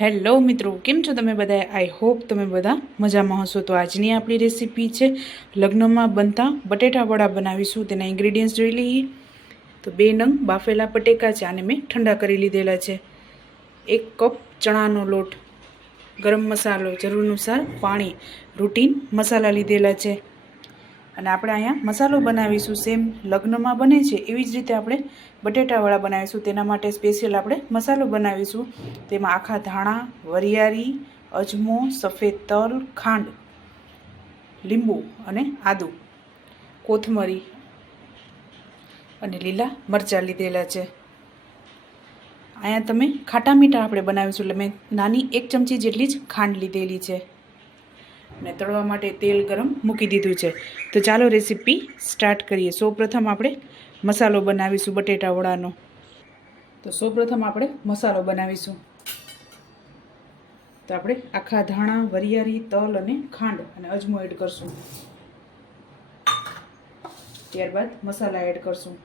Hello મિત્રો, કેમ છો તમે બધા? આઈ હોપ તમે બધા મજામાં હશો. તો આજની આપણી રેસીપી છે લગ્નમાં બનતા બટેટા વડા બનાવીશું. તેના ઇન્ગ્રીડિયન્ટ્સ જોઈ લઈએ. તો બે નંગ બાફેલા બટેકા છે, આને મેં ઠંડા કરી લીધેલા છે. એક કપ ચણાનો લોટ, ગરમ મસાલો જરૂર અનુસાર, પાણી, રૂટીન, મસાલા લીધેલા છે. અને આપણે અહીંયા મસાલો બનાવીશું. સેમ લગ્નમાં બને છે, એવી જ રીતે આપણે બટેટાવાળા બનાવીશું. તેના માટે સ્પેશિયલ આપણે મસાલો બનાવીશું. તેમાં આખા ધાણા, વરિયાળી, અજમો, સફેદ તલ, ખાંડ, લીંબુ અને આદું, કોથમરી અને લીલા મરચાં લીધેલા છે. અહીંયા તમે ખાટા મીઠા આપણે બનાવીશું. એટલે મેં નાની એક ચમચી જેટલી જ ખાંડ લીધેલી છે. અને તળવા માટે તેલ ગરમ મૂકી દીધું છે. તો ચાલો રેસીપી સ્ટાર્ટ કરીએ. સૌપ્રથમ આપણે મસાલો બનાવીશું બટેટા વડાનો. તો સૌપ્રથમ આપણે મસાલો બનાવીશું. તો આપણે આખા ધાણા, વરિયાળી, તલ અને ખાંડ અને અજમો એડ કરશું. ત્યારબાદ મસાલા એડ કરશું.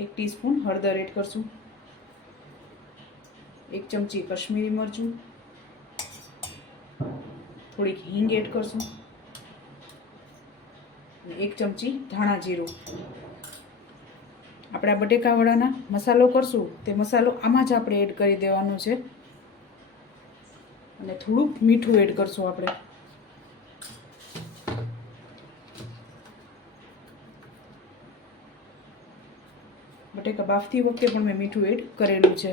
એક ટીસ્પૂન હળદર એડ કરશું. એક ચમચી કશ્મીરી મરચું. થોડીક હિંગ એડ કરશું. એક ચમચી ધાણા જીરું. આપણે આ બટેકાવાળાના મસાલો કરશું. તે મસાલો આમાં જ આપણે એડ કરી દેવાનો છે. અને થોડુંક મીઠું એડ કરશું આપણે. બટેકા બાફતી વખતે પણ મેં મીઠું એડ કરેલું છે.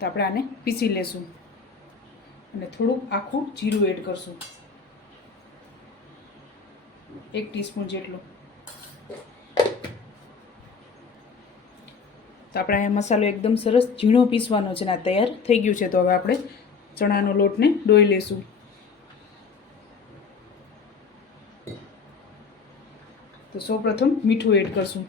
તો આપણે આને પીસી લેશું. અને થોડુંક આખું જીરું એડ કરશું. એક ટીસ્પૂન જેટલું. તો આપણે અહીંયા મસાલો એકદમ સરસ ઝીણો પીસવાનો છે ને આ તૈયાર થઈ ગયું છે, તો હવે આપણે ચણાનો લોટને ડોઈ લેશું. તો સૌપ્રથમ મીઠું એડ કરશું.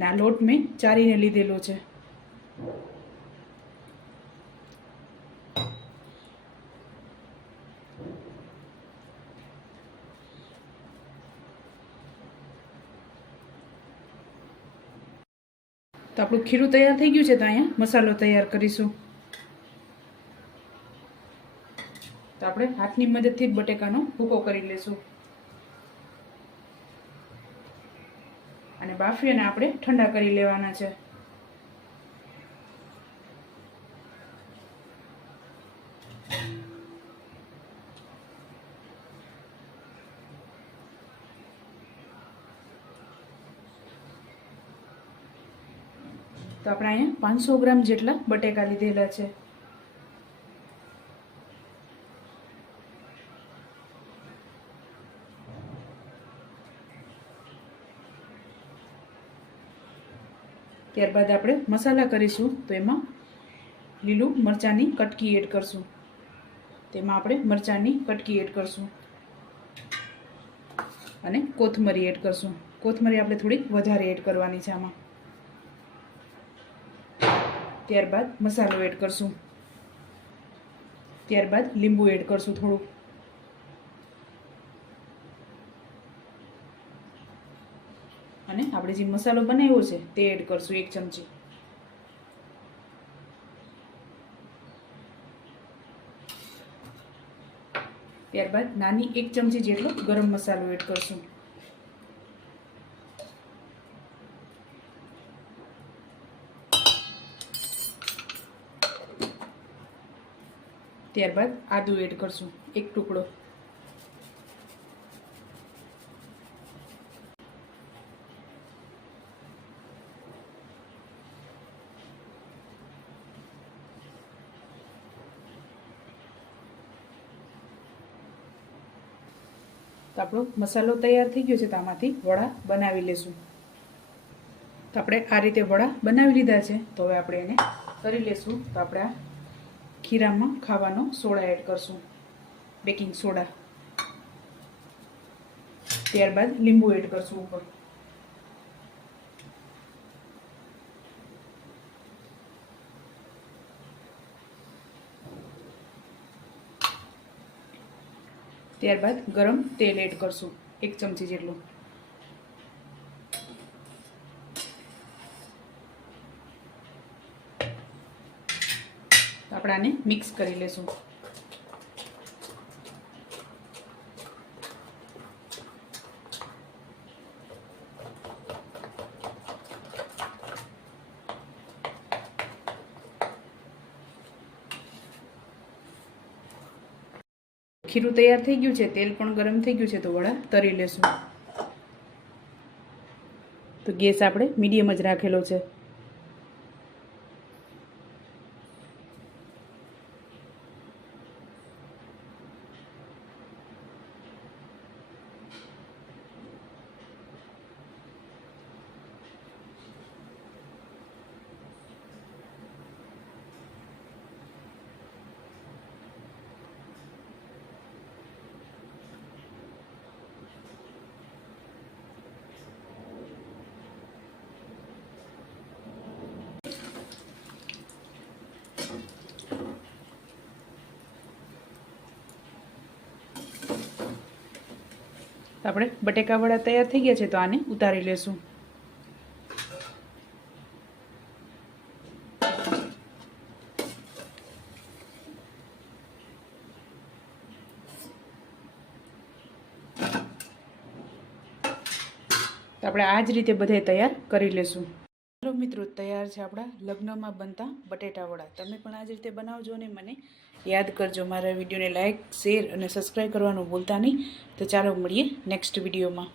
અને આ લોટ મેં ચારીને લીધેલો છે. તો આપણું ખીરું તૈયાર થઈ ગયું છે તો અહીંયા મસાલો તૈયાર કરીશું. તો આપણે હાથની મદદથી જ બટેકાનો ભૂકો કરી લેશું. અને બાફીને આપણે ઠંડા કરી લેવાના છે. તો આપણે અહીંયા પાંચસો ગ્રામ જેટલા બટેકા લીધેલા છે. ત્યારબાદ આપણે મસાલા કરીશું તો એમાં લીલું મરચાંની કટકી એડ કરશું. તેમાં આપણે મરચાંની કટકી એડ કરશું. અને કોથમરી એડ કરશું. કોથમરી આપણે થોડીક વધારે એડ કરવાની છે આમાં. ત્યારબાદ મસાલો એડ કરશું. ત્યારબાદ લીંબુ એડ કરશું થોડુંક. અને આપણે જે મસાલો બનાવ્યો છે તે એડ કરશું એક ચમચી. ત્યારબાદ નાની એક ચમચી જેટલો ગરમ મસાલો એડ કરશું. ત્યારબાદ આદુ એડ કરશું, એક ટુકડો. તો આપણો મસાલો તૈયાર થઈ ગયો છે તો આમાંથી વડા બનાવી લેશું. તો આપણે આ રીતે વડા બનાવી લીધા છે. તો હવે આપણે એને કરી લેશું. તો આપણે આ ખીરામાં ખાવાનો સોડા એડ કરશું. Baking soda. ત્યારબાદ લીંબુ એડ કરશું ઉપર. ત્યારબાદ ગરમ તેલ એડ કરશું એક ચમચી જેટલું. આપણાને મિક્સ કરી લેશું. ખીરું તૈયાર થઈ ગયું છે, તેલ પણ ગરમ થઈ ગયું છે, તો વડા તરી લેશું. તો ગેસ આપણે મીડિયમ જ રાખેલો છે. તો આપણે બટેકા વડા તૈયાર થઈ ગયા છે તો આને ઉતારી લેશું. તો આપણે આ જ રીતે બધે તૈયાર કરી લેશું. મિત્રો, તૈયાર છે આપણા લગ્નમાં બનતા બટેટાવડા તમે પણ આ જ રીતે બનાવજો અને મને યાદ કરજો. મારા વિડીયોને લાઇક શેર અને સબસ્ક્રાઈબ કરવાનું ભૂલતા નહીં. તો ચાલો મળીએ નેક્સ્ટ વિડીયોમાં.